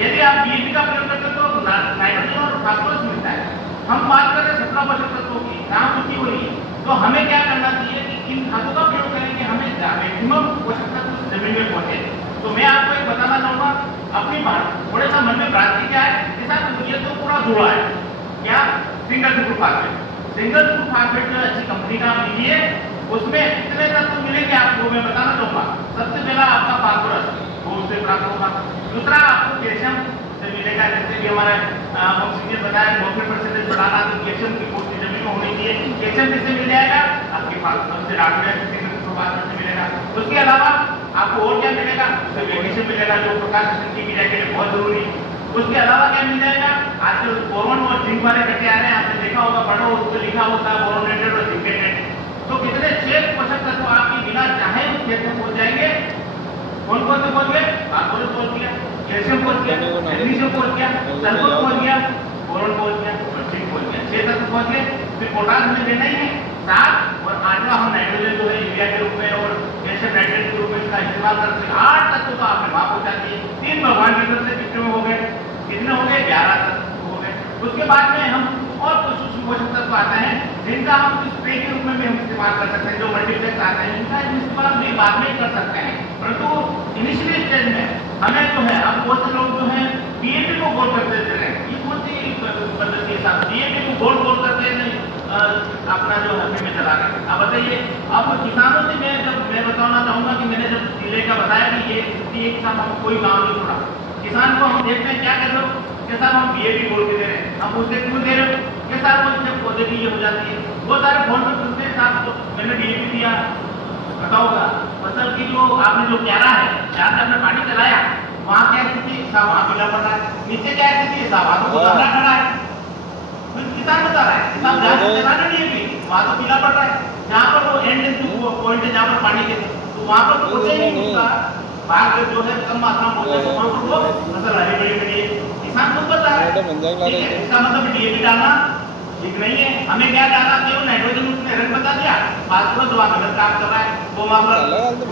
यदि आप डीएपी का प्रयोग करते हो तो नाइट्रोजन और फास्फोरस मिलता है। हम बात कर रहे हैं 17 पोषक तत्वों की, जहाँ पूर्ति हो रही है, तो हमें क्या करना चाहिए कि किन खादों का प्रयोग करेंगे, हमें मैक्सिमम पोषक तत्व जमीन में पहुंचे। तो मैं आपको एक बताना चाहूंगा अपनी बात, थोड़ा सा मन में भ्रांति क्या है, ये तो पूरा धुआ है क्या, single super phosphate. Single super phosphate जो अच्छी कंपनी का लीजिए, उसमें इतने तत्व मिलेंगे आपको, मैं बताना चाहूंगा। सबसे पहला आपका फास्फोरस वो उससे प्राप्त होगा, दूसरा आपको कैल्शियम से मिलेगा, जैसे कि हमारे ऑक्सीजन बताया 90% बढ़ाना, तो कैल्शियम की पूर्ति जमीन में होनी चाहिए। कैल्शियम किससे मिल जाएगा? आपके फास्फोरस से मिलेगा। उसके अलावा आपको और क्या मिलेगा? उससे मैग्नीशियम मिलेगा, जो प्रकाश संश्लेषण की क्रिया के लिए बहुत जरूरी है। उसके अलावा क्या मिल जाएगा? आजकल बोरोन और जिंक वाले कटे आ रहे हैं, आपने देखा होगा, पढ़ो, उस पर लिखा होता है बोरोनेटेड और जिंकेटेड। तो कितने 6 पोषक तत्व आपकी बिना चाहे उस खेत में पहुंच जाएंगे। कौन कौन से पहुंच गए? फास्फोरस पहुंच गया, कैल्शियम पहुंच गया, मैग्नीशियम पहुंच गया, सल्फर पहुंच गया, बोरोन पहुंच गया और जिंक पहुंच गया। 6 तत्व पहुंच गए। फिर पोटाश में लेना ही है 7 और 8वां हम नाइट्रोजन जो है यूरिया के रूप में और कैल्शियम नाइट्रेट के रूप में इसका इस्तेमाल करते हैं। 8 तत्व तो आपने वहां पहुंचा दिए। 3 भगवान की तरफ से कितने में हो गए? कितने हो गए? 11 तत्व हो गए। उसके बाद में हम और कुछ सूक्ष्म पोषक तत्व आते हैं जिनका हम स्प्रे के रूप में भी हम इस्तेमाल कर सकते हैं। जो मल्टीप्लेक्स आते हैं इनका इस्तेमाल भी बाद में कर सकते हैं, परंतु इनिशियली स्टेज में हमें जो है, अब बहुत से लोग जो है डीएपी को गोल कर देते हैं। ये कौन सी पद्धति के साथ डीएपी को गोल गोल करते हैं, अपना जो हमें में चला रहे हैं। अब बताइए, अब किसानों से मैं बताना चाहूंगा कि मैंने जब जिले का बताया कि ये स्थिति एक साथ हम कोई गाँव नहीं छोड़ा, किसान को हम देखते हैं क्या कर रहे हो कि साहब हम डीएपी बोल के दे रहे हैं, हम पूछते क्यों दे रहे हो कि साहब वो इससे पौधे की ये हो जाती है। वो सारे फोन पर सुनते हैं साहब तो मैंने डीएपी दिया, बताओगा फसल की जो आपने जो क्यारा है, जहाँ से आपने पानी चलाया वहाँ क्या स्थिति साहब, वहाँ पीला पड़ रहा है, नीचे क्या स्थिति है साहब, वहाँ तो खड़ा है। किसान बता रहा है, किसान जहाँ से चला रहे डीएपी वहाँ तो पीला पड़ रहा है। जहाँ पर वो एंड पॉइंट है जहाँ पर पानी के, तो वहाँ पर तो होते ही उसका भाग जो है कम मात्रा में होता है, तो वहाँ पर वो फसल हरी भरी मिली है। किसान खुद बता रहा है, इसका मतलब डीएपी डालना ठीक नहीं है। हमें क्या डालना चाहिए, नाइट्रोजन उसने रंग बता दिया, फास्फोरस वहाँ गलत काम कर रहा है, वो वहाँ पर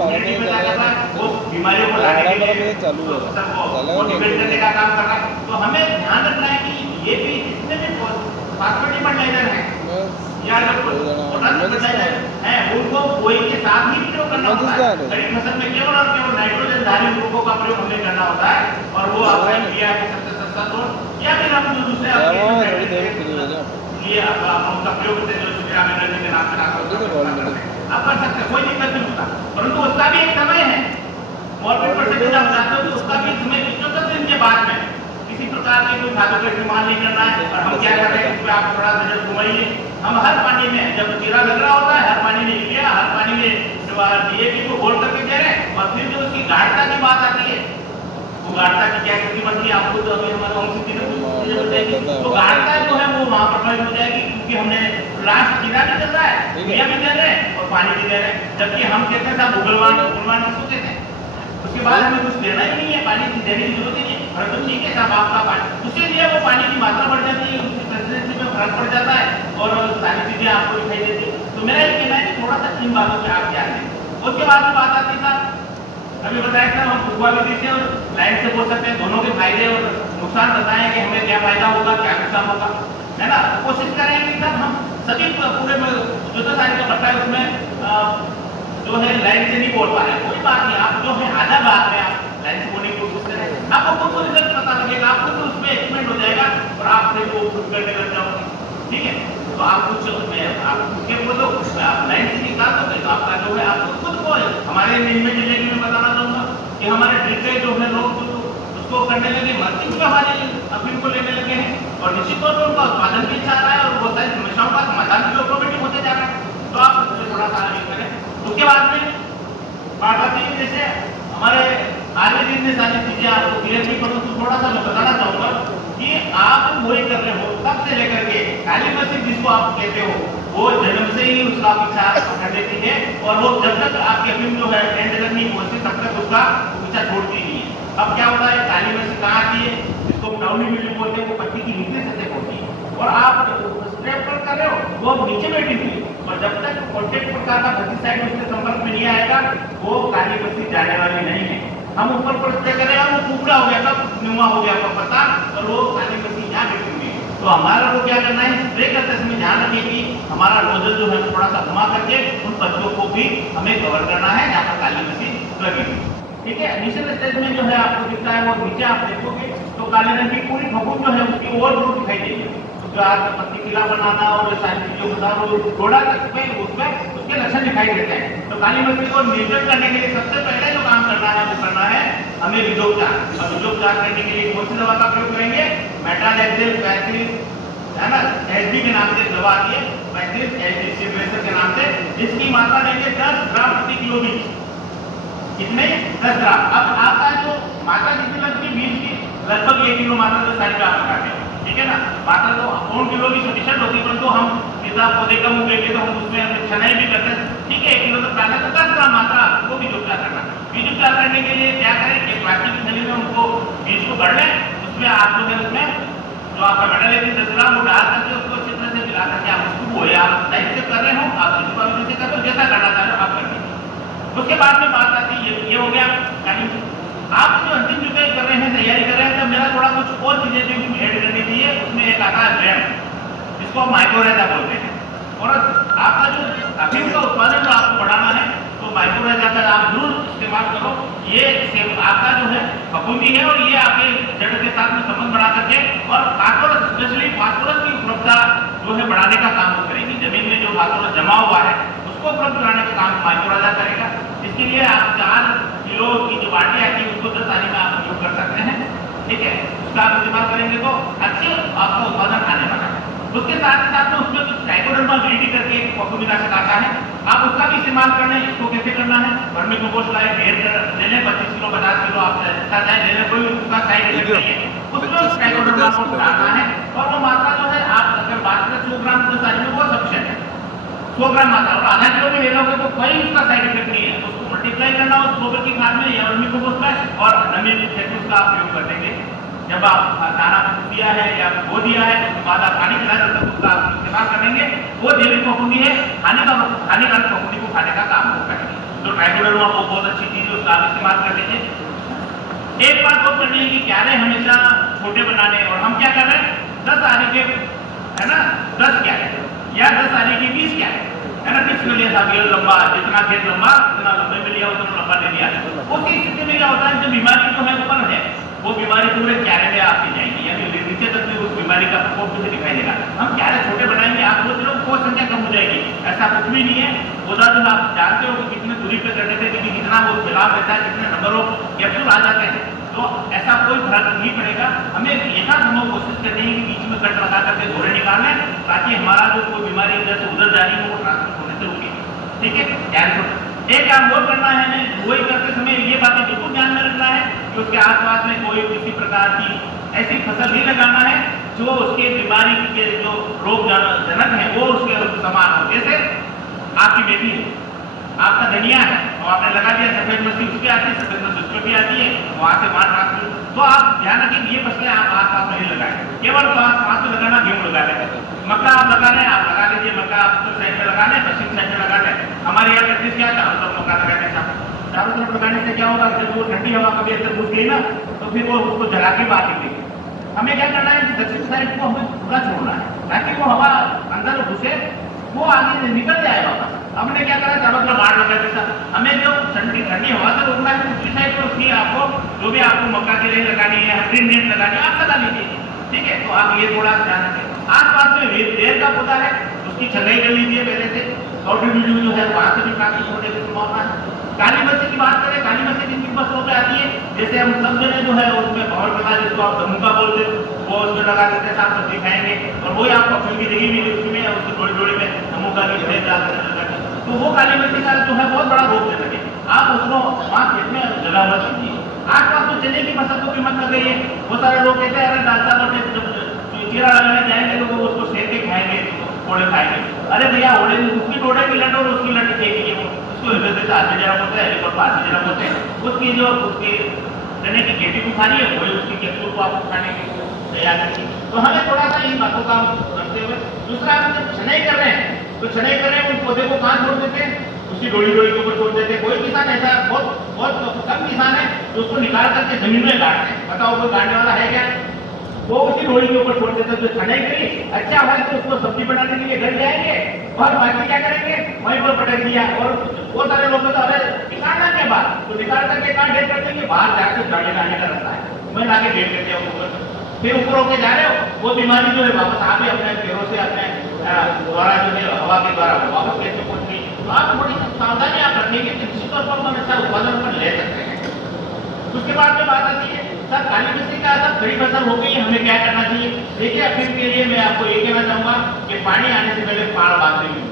ह्यूमिडिटी में क्या कर रहा है, वो बीमारियों को लाने के लिए फसल को मोटिवेट करने का काम कर रहा है। तो हमें ध्यान रखना है कि ये भी इसमें भी फास्फेट फर्टिलाइजर है या अगर पोटाश फर्टिलाइजर है, उनको बोई के साथ ही प्रयोग करना होता है। खरीफ फसल में केवल और केवल नाइट्रोजन धारी उर्वरकों का प्रयोग हमें करना होता है, और वो आपका इंडिया के सबसे सस्ता सोर्स या फिर हम जो दूसरे ये उनका प्रयोग करते हैं, जो एनर्जी के नाम से आप कर सकते हैं, कोई दिक्कत नहीं होता। परंतु उसका भी एक समय है, मॉर्बिड परसेंटेज आप जानते हो, तो उसका भी समय 75 दिन के बाद में किसी प्रकार के कोई खादों का इस्तेमाल नहीं करना है। और हम क्या कर रहे हैं, इस पर आप थोड़ा नजर घुमाइए। हम हर पानी में जब कीड़ा लग रहा होता है, हर पानी में यूरिया, हर पानी में डीएपी को घोल करके दे रहे हैं, और फिर जो उसकी गाढ़ता की बात आती है, वो गाढ़ता की क्या स्थिति बनती है आपको तो अभी हमारे OMC ने बताएगी। तो गाढ़ता जो है वो वहाँ प्रभावित हो जाएगी, क्योंकि हमने लास्ट कीड़ा भी चल रहा है, यूरिया भी दे रहे हैं और पानी भी दे रहे हैं। जबकि हम कहते हैं साहब उगलवान किसको कहते हैं, उसके बाद हमें कुछ देना ही नहीं है, पानी की देने की जरूरत ही नहीं है। परंतु ठीक है साहब आपका पानी, उसके लिए वो पानी की मात्रा बढ़ जाती है, उसकी कंसिस्टेंसी में फर्क पड़ जाता है और सारी चीजें आपको दिखाई देती है। तो मेरा ये कहना है कि थोड़ा सा इन बातों पे आप ध्यान दें। उसके बाद में बात आती है, अभी बताया था हम फुटबॉल विधि से और लाइन से बोल सकते हैं, दोनों के फायदे और नुकसान बताएं कि हमें क्या फायदा होगा, क्या नुकसान होगा, है ना। तो कोशिश करेंगे कि सर हम सभी पूरे जो सारी का बट्टा है उसमें जो है लाइन से नहीं बोल पा रहे, कोई बात नहीं, आप जो है आधा बात में आप लाइन से बोलने की कोशिश करें, आपको खुद को रिजल्ट पता लगेगा, आपको तो उसमें एक्सपेरिमेंट हो जाएगा और आप फिर वो खुद करने लग जाओगे, ठीक है। तो आप कुछ आप उसके बोलो, आप लाइन से निकाल दो, तो आपका जो है आपको खुद को हमारे मैनेजमेंट जिले में बताना चाहूँगा कि हमारे ड्रिप जो है लोग उसको करने लगे, मर्सिंग भी हमारे अफीम को लेने लगे हैं, और निश्चित तौर पर उनका उत्पादन भी अच्छा रहा है और बहुत सारी समस्याओं का समाधान भी ऑटोमेटिक होते जा रहा है। तो आप उसमें थोड़ा सा आगे करें। उसके बाद में बात आती है, जैसे हमारे आयुर्वेद में सारी चीजें आपको क्लियर नहीं करूँ तो थोड़ा सा मैं बताना चाहूँगा कि आप बोई कर रहे हो तब से लेकर के काली मसीह जिसको आप कहते हो, वो जन्म से ही उसका पीछा कर देती है, और वो जब तक आपकी अफीम जो है एंड तक नहीं पहुंचती तब तक उसका पीछा छोड़ती नहीं है। अब क्या होता है, काली मसीह कहाँ आती है, जिसको डाउनी मिल्ड्यू बोलते हैं, वो पत्ती की नीचे सतह होती है, और आप स्प्रे कर रहे हो वो अब नीचे बैठी हुई है, और जब तक कॉन्टेक्ट प्रकार का पेस्टिसाइड उसके संपर्क में नहीं आएगा वो काली मसीह जाने वाली नहीं है। हम ऊपर पर स्प्रे कर रहे हैं, वो कुकड़ा हो गया, सब नुमा हो गया आपका पत्ता, और वो काली मसीह यहाँ बैठी हुई है। तो हमारा को क्या करना है, स्प्रे करते समय ध्यान रखिए कि हमारा नोजल जो है थोड़ा सा घुमा करके उन पत्तों को भी हमें कवर करना है जहाँ पर काली मसीह लगी हुई, ठीक है। इनिशियल स्टेज में जो है आपको दिखता है, वो नीचे आप देखोगे तो काले रंग की पूरी फफूंद जो है उसकी ओवर ग्रोथ दिखाई देगी, उसके बाद पत्ती पीला बनाना और सारी चीजों के साथ वो थोड़ा तक उसमें उसके लक्षण दिखाई देते हैं। तो काली मछली को नियंत्रण करने के लिए सबसे पहले जो काम करना है वो करना है हमें बीजोपचार, और बीजोपचार करने के लिए कौन सी दवा का प्रयोग करेंगे, मेटालेक्सिल 35 है ना, एसडी के नाम से दवा आती है, 35 एसडी के नाम से, जिसकी मात्रा लेंगे 10 ग्राम प्रति किलो बीज, कितने 10 ग्राम। अब आपका जो मात्रा कितनी लगती है बीज की, लगभग 1 किलो मात्रा जो सारी आप लगाते हैं, ठीक है ना। मात्रा तो 1 किलो की सफिशिएंट होती है, परंतु हम सीधा पौधे कम उगेंगे तो हम उसमें छनाई भी करते हैं, ठीक है। 1 किलो तक डालना तो 10 ग्राम मात्रा आपको बीजोपचार करना। बीजोपचार करने के लिए क्या करें, एक प्लास्टिक की थैली में उनको बीज को भर लें, उसमें आपको उसमें जो आपका मेटालेक्सिल 10 ग्राम वो डाल करके उसको अच्छी तरह से मिला करके आप उसको बोए, आप टाइप से कर रहे हो, आप जैसे कर रहे हो, जैसा करना चाह रहे हो आप करिए। उसके बाद में बात आती है, ये हो गया आप जो अंतिम जुताई कर रहे हैं, तैयारी कर रहे हैं, तब मेरा थोड़ा कुछ और चीजें भी उसमें ऐड करनी चाहिए। उसमें एक आता है ब्रेम, जिसको आप माइक्रोरेजा बोलते हैं, और आपका जो अफीम का उत्पादन जो आपको बढ़ाना है तो माइक्रोरेजा का आप जरूर इस्तेमाल करो। ये आपका जो है फफूंदी है, और ये आपके जड़ के साथ में संबंध बढ़ा करके और फास्फोरस, स्पेशली फास्फोरस की उपलब्धता जो है बढ़ाने का काम करेगी। जमीन में जो फास्फोरस जमा हुआ है उसको उपलब्ध कराने का काम माइक्रोरेजा करेगा। इसके लिए आप 4 किलो की जो बाल्टी आती है उसको 10 आने में आप उपयोग कर सकते हैं, ठीक है। उसका आप इस्तेमाल करेंगे तो अच्छे आपका उत्पादन आने वाला है। उसके साथ ही साथ में उसमें कुछ ट्राइकोडर्मा विरिडी करके एक फफूंदीनाशक आता है, आप उसका भी इस्तेमाल कर लें। इसको कैसे करना है, घर में कंपोस्ट लाए, ढेर ले लें, 25 किलो 50 किलो आप चाहे ले लें, कोई उसका साइड इफेक्ट नहीं है। उसमें ट्राइकोडर्मा को डालना है, और वो मात्रा जो है आप अगर बात करें 100 ग्राम 10 आने में वो सफिशिएंट है। 100 ग्राम मात्रा और आधा किलो में ले लोगे तो कोई उसका साइड इफेक्ट नहीं है। उसको मल्टीप्लाई करना उस गोबर की खाद में या वर्मी कंपोस्ट में और नमी फैक्टर्स का प्रयोग कर देंगे। जब आप दाना दिया है या बो दिया है तो उसके बाद आप पानी पिला तब तक उसका इस्तेमाल करेंगे। वो जैविक फफूंदी है, हानिकारक फफूंदी को खाने का काम वो करेंगे। तो ट्राइकोडर्मा वो बहुत अच्छी चीज है, उसका आप इस्तेमाल कर लीजिए। एक बात और करनी है कि क्यारे हमेशा छोटे बनाने और हम क्या कर रहे हैं 10 आने के है ना 10 क्यारे या 10 आने की 20 क्यारे है ना फिक्स कर लिया था कि लंबा जितना खेत लंबा उतना लंबे में लिया उतना लंबा ले लिया। उसी स्थिति में क्या होता है जो बीमारी जो है ऊपर है वो बीमारी पूरे क्यारे में आती जाएगी यानी नीचे तक भी उस बीमारी का प्रकोप मुझे दिखाई देगा। हम क्यारे छोटे बनाएंगे आप सोच रहे हो कोई संख्या कम हो जाएगी, ऐसा कुछ भी नहीं है। उदाहरण आप जानते हो कि कितने दूरी पे करने से क्योंकि जितना वो फैलाव रहता है कितने नंबर ऑफ कैप्सूल आ जाते हैं तो ऐसा कोई फर्क नहीं पड़ेगा। हमें यथासंभव कोशिश करनी है कि बीच में कट लगा करके घोड़े निकालने ताकि हमारा जो कोई बीमारी इधर से उधर जा रही है वो ट्रांसमिट होने से रुके। ठीक है, ध्यान एक काम और करना है हमें बुआई करते समय ये बातें बिल्कुल ध्यान में रखना है कि उसके आसपास में कोई किसी प्रकार की ऐसी फसल नहीं लगाना है जो उसके बीमारी के जो रोग जनक है वो उसके समान हो। जैसे आपकी बेटी है, आपका धनिया है और आपने लगा दिया सफेद मक्खी उसके आती है, सफेद मक्खी उसको भी आती है, वहां से वहां ट्रांसमिट। तो आप ध्यान रखें ये फसलें आप आस पास नहीं लगाएं, केवल पास में लगाना गेहूं लगा लें। मक्का आप लगा लें, आप लगा लीजिए, मक्का आप उत्तर साइड में लगा लें, पश्चिम साइड में लगा लें। हमारे यहाँ प्रैक्टिस क्या चारों तरफ मक्का लगाने का, चारों तरफ लगाने से क्या होगा जब वो ठंडी हवा कभी अंदर घुस गई ना तो फिर वो उसको जला के बाहर निकलेगी। हमें क्या करना है कि दक्षिण साइड को हमें पूरा छोड़ना है ताकि वो हवा अंदर घुसे वो आगे निकल जाए वापस। हमने क्या करा चारों तरफ बाढ़ लगा जैसा हमें जो ठंडी हवा से रोकना है दूसरी साइड पर उसकी आपको जो भी आपको मक्का की रेल लगानी है ग्रीन नेट लगानी है आप लगा लीजिए। ठीक है, तो आप ये थोड़ा ध्यान रखें। आसपास में बेर का पौधा है उसकी छटाई कर लीजिए पहले से, कॉटन वीडियो जो है वहां से भी ट्रांसमिट होने की संभावना है। काली मस्सी की बात करें, काली मस्सी किन किन फसलों पे आती है जैसे हम सब जने जो है उसमें पावर प्रकाश जिसको आप धमुका बोलते वो उसमें लगा देते हैं, साफ सब्जी खाएंगे और वही आपको फल की जगह भी उसमें उसको जोड़ी जोड़ी में धमुका की छटाई डाल तो वो काली मस्सी का जो है बहुत बड़ा रोग दे सके। आप उसको वहाँ खेत में जला हुआ समझिए। आसपास तो चने की फसल को भी मत कर रही है। बहुत सारे लोग कहते हैं अरे दादा चीरा लगाने जाएंगे तो वो उसको सेक के खाएंगे, ओड़े खाएंगे। अरे भैया ओड़े उसकी डोडे की लट और उसकी लट देखेंगे वो उसको हाथी जरा बोलते हैं, हेलीकॉप्टर हाथी जरा बोलते हैं। उसकी जो उसकी चने की खेती को खानी है वही उसकी कैप्सूल को आपको खाने की तैयार करिए। तो हमें थोड़ा सा इन बातों का करते हुए दूसरा हम जब छनाई कर रहे हैं तो छनाई कर रहे हैं उन पौधे को कहाँ छोड़ देते हैं उसकी डोरी के ऊपर छोड़ देते हैं। कोई किसान ऐसा बहुत कम किसान है जो उसको निकाल करके जमीन में गाड़ते हैं। बताओ कोई गाड़ने वाला है क्या? वो उसी डोरी के ऊपर छोड़ देते हैं। जो छनाई करी अच्छा है तो उसको सब्जी बनाने के लिए घर जाएंगे और बाकी क्या करेंगे वहीं पर पटक दिया। और बहुत सारे लोग तो अरे निकालना के बाद तो निकाल करके कहाँ ढेर कर देंगे बाहर जाकर गाड़ी लाने का रास्ता है मैं लाके ढेर कर दिया ऊपर फिर ऊपर होके जा रहे हो वो बीमारी जो है वापस आप ही अपने पैरों से अपने द्वारा जो है हवा के द्वारा वापस कैसे पहुंच गई। तो आप थोड़ी सी सावधानी आप रखेंगे निश्चित तौर पर हम अच्छा उत्पादन पर ले सकते हैं। उसके बाद में बात आती है सर काली मछली का सब बड़ी फसल हो गई है हमें क्या करना चाहिए। देखिए अफीम के लिए मैं आपको ये कहना चाहूंगा कि पानी आने से पहले पाड़ बांध देंगे,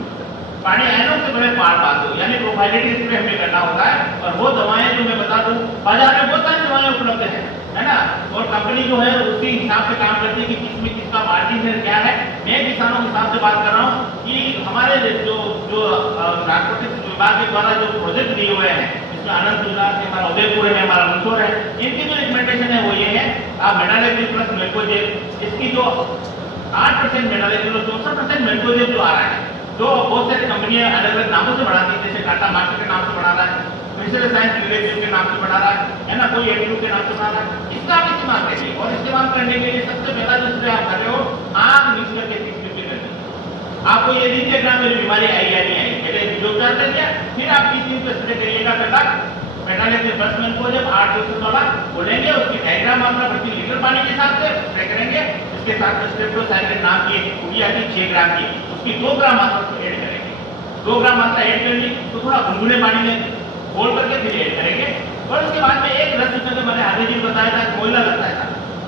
पानी आने से पहले पाड़ बांध दो यानी प्रोफाइलेटिक स्प्रे हमें करना होता है। और वो दवाएं जो मैं बता दूं बाजार में बहुत सारी दवाएं उपलब्ध है ना और कंपनी जो है उसी हिसाब से काम करती है कि किसमें किसका मार्जिन है क्या है। मैं किसानों के हिसाब से बात कर रहा हूँ कि हमारे जो ट्रांसपोर्टेशन विभाग के द्वारा जो प्रोजेक्ट दिए हुए हैं इसमें आनंद विलास है हमारा उदयपुर है हमारा मंदसौर है इनकी जो रिकमेंडेशन है वो ये है आप मेटालेजिल प्लस मेल्कोजेब इसकी जो 8% मेटालेजिल और 64% मेल्कोजेब जो आ रहा है जो बहुत सारी कंपनियां अलग अलग नामों से बढ़ाती है जैसे टाटा मार्केट के नाम से बढ़ा रहा है मिस्टर साइंस रिलेटिव के नाम से बढ़ा रहा है ना कोई एडीयू के नाम से बढ़ा रहा है। इसका आप इस्तेमाल करिए और इस्तेमाल करने के लिए सबसे पहला जो स्प्रे आप कर रहे हो आग मिक्स करके 30 मिनट करिए। आपको ये नहीं देखना मेरी बीमारी आई या नहीं आई पहले जो उपचार कर दिया फिर आप 30 दिन पे स्प्रे करिएगा पहला मेटालेजिल प्लस मेल्कोजेब 8 बोलेंगे उसकी 2.5 ग्राम मात्रा प्रति लीटर पानी के हिसाब से स्प्रे करेंगे। इसके साथ स्ट्रेप्टोसाइक्लिन नाम की एक पूरी आती 6 ग्राम की उसकी 2 ग्राम मात्रा ऐड करेंगे। 2 ग्राम मात्रा ऐड कर ली तो थोड़ा गुनगुने पानी में घोल करके फिर ऐड करेंगे। और उसके बाद में एक रस उसमें मैंने आगे जी बताया था कोयला लगता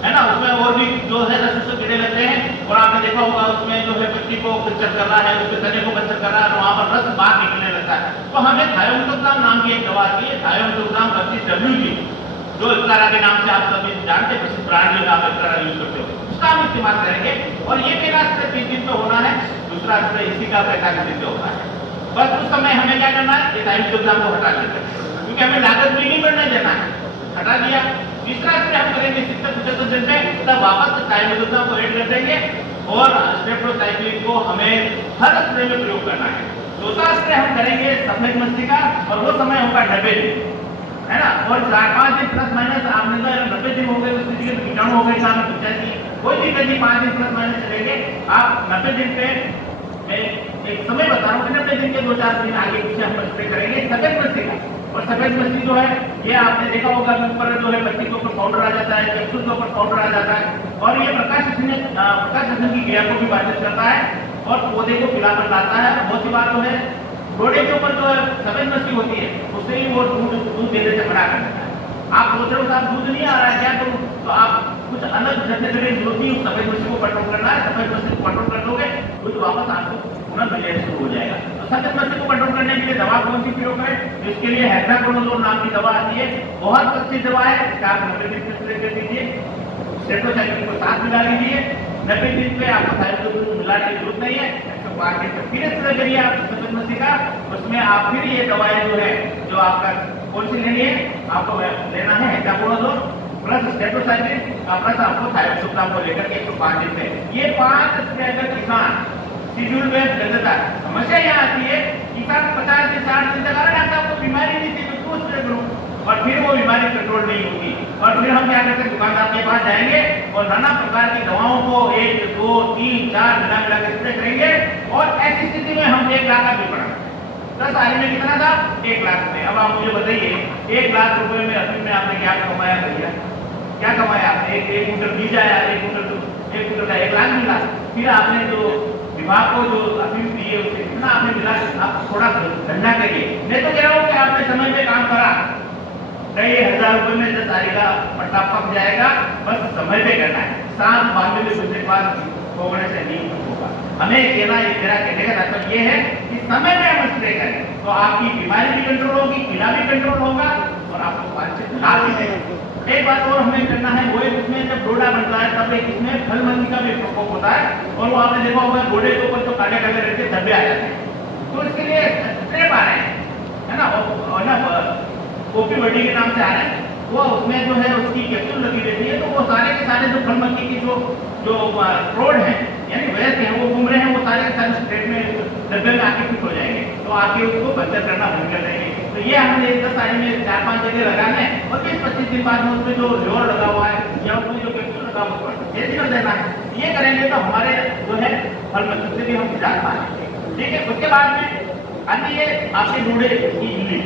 है ना उसमें और भी जो है रस उसमें कीड़े लगते हैं और आपने देखा होगा उसमें जो है पत्ती को कल्चर कर रहा है उसके तने को कल्चर कर रहा है तो वहां पर रस बाहर निकलने लगता है। तो हमें थायोमिथोग्राम नाम की एक दवा आती है थायोमिथोग्राम 25WG जो इक्तारा के नाम से आप सभी जानते हैं प्रसिद्ध ब्रांड जो आप इक्तारा यूज करते हो उसका हम इस्तेमाल करेंगे। और ये मेरा 30 दिन पे होना है। दूसरा स्प्रे इसी का 45 दिन पे होता है। बस उस समय हमें क्या करना है, ये थाइमेथोक्साम को हटा देना है, क्योंकि हमें लागत भी नहीं बढ़ने देना है, हटा दिया। तीसरा स्प्रे हम करेंगे 70-75 दिन में, तब वापस थाइमेथोक्साम को ऐड कर देंगे और स्टेप्टोसाइक्लिन को हमें हर स्प्रे में प्रयोग करना है। चौथा स्प्रे हम करेंगे सफेद मस्ती का, और वो समय होगा 90 दिन, है ना। और 4-5 दिन प्लस माइनस आपने तो 90 दिन हो गए तो उसकी जगह कीटाणु हो गए, सामने पंचायती कोई दिक्कत नहीं, 5 दिन प्लस माइनस चलेंगे। आप 90 दिन पे मैं एक समय बता रहा हूँ, 90 दिन के 2-4 दिन आगे पीछे हम स्प्रे करेंगे सफेद मस्ती का। और सफेद मस्ती जो है ये आपने देखा होगा ऊपर जो है पत्ती के ऊपर पाउडर आ जाता है, कैप्सूल के ऊपर पाउडर आ जाता है, और ये प्रकाश संश्लेषण की क्रिया को भी बाधित करता है और पौधे को पीलापन लाता है। बहुत सी बात जो है डोडे के ऊपर जो सफेद मस्ती होती है उससे ही वो दूध देने से मना कर देता है। आप सोच रहे हो साहब दूध नहीं आ रहा है क्या करूं, तो आप कुछ अलग जैसे जरूरत नहीं, सफेद मस्ती को कंट्रोल करना है। सफेद मस्ती को कंट्रोल कर दोगे दूध वापस आपको पुनः मिलना शुरू हो जाएगा। तो सफेद मस्ती को कंट्रोल करने के लिए दवा कौन सी प्रयोग करें, इसके लिए हेक्साकोनाजोल नाम की दवा आती है, बहुत अच्छी दवा है, इसका आप 90 दिन स्प्रे कर दीजिए। स्टेप्टोसाइक्लिन को साथ मिला लीजिए, 90 दिन पे आपको थाइमेथोक्साम मिलाने की जरूरत नहीं है। फिर स्प्रे करिए आप सफेद मस्ती का, उसमें आप फिर ये दवाएं जो है जो आपका कौन सी लेनी है, आपको लेना है हेक्साकोनाजोल प्लस स्टेप्टोसाइक्लिन प्लस आपको थाइमेथोक्साम को लेकर के 105 दिन में ये 5 स्प्रे अगर किसान शेड्यूल में ले लेता है। समस्या यहाँ आती है किसान 50 से 60 दिन तक अरे आपको बीमारी नहीं थी तो क्यों स्प्रे करूँ, और फिर वो बीमारी कंट्रोल नहीं होगी, और फिर हम क्या करते हैं दुकानदार के पास जाएंगे और नाना प्रकार की दवाओं को 1, 2, 3, 4 मिला के स्प्रे करेंगे, और ऐसी स्थिति में हम 1 लाख का बिल पड़ा। 10 आने में कितना था, 1 लाख में। अब आप मुझे बताइए 1 लाख रुपए में अभी में आपने क्या कमाया भैया, क्या कमाया आपने, एक क्विंटल बीज आया, एक क्विंटल का 1 लाख मिला। फिर आपने जो विभाग को जो अफीम दी है उससे कितना आपने मिला, आप थोड़ा धंधा करिए। मैं तो कह रहा हूँ कि आपने समय पे काम करा, कई 1000 रुपए में 10 तारीख का पट्टा पक जाएगा, बस समय पे करना है। 7 बांधने में दूसरे के पास भोगने से नहीं होगा। हमें कहना ये मेरा कहने का तात्पर्य ये है कि समय पे हम स्प्रे करें तो आपकी बीमारी भी कंट्रोल होगी, कीड़ा भी कंट्रोल होगा और आपको वांछित लाभ भी देगा। एक बात और हमें करना है, वो इसमें जब डोडा बनता है तब एक इसमें फल मंदी का भी प्रकोप होता है, और वो आपने देखा होगा डोडे के ऊपर तो काले काले रहते धब्बे आ जाते हैं, तो इसके लिए स्प्रे आ रहे हैं, है ना, और ना ओपी बडी के नाम से आ रहे हैं, वो उसमें जो है उसकी कैप्सूल लगी रहती है, तो वो सारे के सारे जो फल मक्खी की जो प्रोड है यानी वैसे हैं वो घूम रहे हैं, वो सारे के सारे स्टेट में डब्बे में आके फिट हो जाएंगे, तो आके उसको बंद करना बंद कर देंगे। तो ये हमने 10 साल में 4-5 जगह लगाना है, और 20-25 दिन बाद में उसमें जो ल्योर लगा हुआ है या उसमें जो कैप्सूल लगा हुआ है ये कर देना है। ये करेंगे तो हमारे जो है फल मक्खी से भी हम निजात पाएंगे। ठीक है, उसके बाद में अन्य ये आपके डोडे की इमली